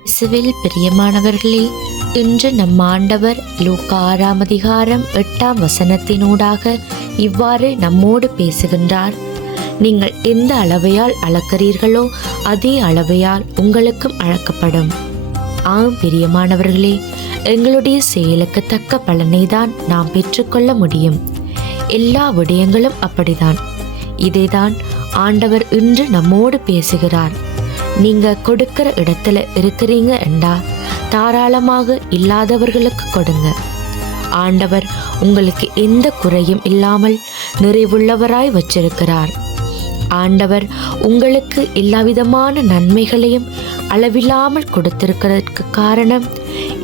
இயேசுவில் பிரியமானவர்களே, இன்று நம் ஆண்டவர் லூக்கா 6ஆம் அதிகாரம் 8ஆம் வசனத்தினூடாக இவ்வாறு நம்மோடு பேசுகின்றார். நீங்கள் எந்த அளவையால் அளக்கிறீர்களோ அதே அளவையால் உங்களுக்கும் அளக்கப்படும். ஆம் பிரியமானவர்களே, எங்களுடைய செயலுக்கு தக்க பலனை தான் நாம் பெற்றுக்கொள்ள முடியும். எல்லா விடயங்களும் அப்படிதான். இதைதான் ஆண்டவர் இன்று நம்மோடு பேசுகிறார். நீங்க கொடுக்கிற இடத்துல இருக்கிறீங்க என்றா தாராளமாக இல்லாதவர்களுக்கு கொடுங்க. ஆண்டவர் உங்களுக்கு எந்த குறையும் இல்லாமல் நிறைவுள்ளவராய் வச்சிருக்கிறார். ஆண்டவர் உங்களுக்கு எல்லாவிதமான நன்மைகளையும் அளவில்லாமல் கொடுத்திருக்கிறதுக்கு காரணம்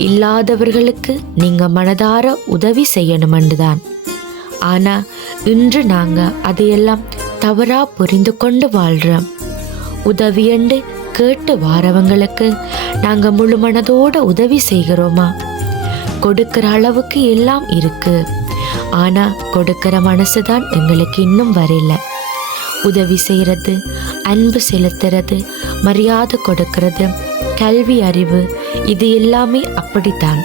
இல்லாதவர்களுக்கு நீங்க மனதார உதவி செய்யணும் என்றுதான். ஆனா இன்று நாங்க அதையெல்லாம் தவறா புரிந்து கொண்டு வாழ்றோம். உதவியண்டு கேட்டு வாரவங்களுக்கு நாங்க முழு மனதோட உதவி செய்கிறோமா? கொடுக்கிற அளவுக்கு எல்லாம் இருக்கு, ஆனா கொடுக்கிற மனசுதான் எங்களுக்கு இன்னும் வரல. உதவி செய்யறது, அன்பு செலுத்துறது, மரியாதை கொடுக்கிறது, கல்வி அறிவு, இது எல்லாமே அப்படித்தான்.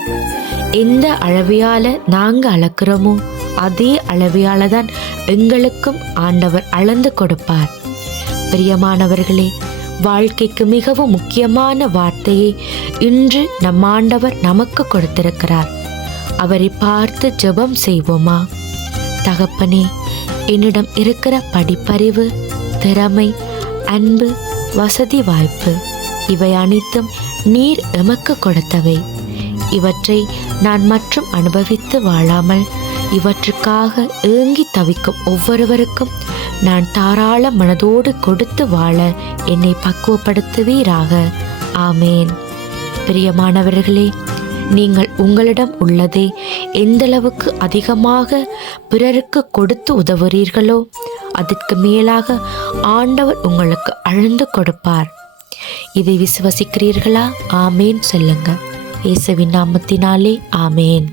எந்த அளவையால நாங்க அளக்கிறோமோ அதே அளவையால தான் எங்களுக்கும் ஆண்டவர் அளந்து கொடுப்பார். பிரியமானவர்களே, வாழ்க்கைக்கு மிகவும் முக்கியமான வார்த்தையை இன்று நம் ஆண்டவர் நமக்கு கொடுத்திருக்கிறார். அவரை பார்த்து ஜெபம் செய்வோமா? தகப்பனே, என்னிடம் இருக்கிற படிப்பறிவு, திறமை, அன்பு, வசதி வாய்ப்பு இவை அனைத்தும் நீர் எமக்கு கொடுத்தவை. இவற்றை நான் மற்றும் அனுபவித்து வாழாமல் இவற்றுக்காக ஏங்கி தவிக்கும் ஒவ்வொருவருக்கும் நான் தாராள மனதோடு கொடுத்து வாழ என்னை பக்குவப்படுத்துவீராக. ஆமேன். பிரியமானவர்களே, நீங்கள் உங்களிடம் உள்ளதை எந்தளவுக்கு அதிகமாக பிறருக்கு கொடுத்து உதவுறீர்களோ அதற்கு மேலாக ஆண்டவர் உங்களுக்கு அழுந்து கொடுப்பார். இதை விசுவசிக்கிறீர்களா? ஆமேன் சொல்லுங்க. இயேசுவின் நாமத்தினாலே ஆமேன்.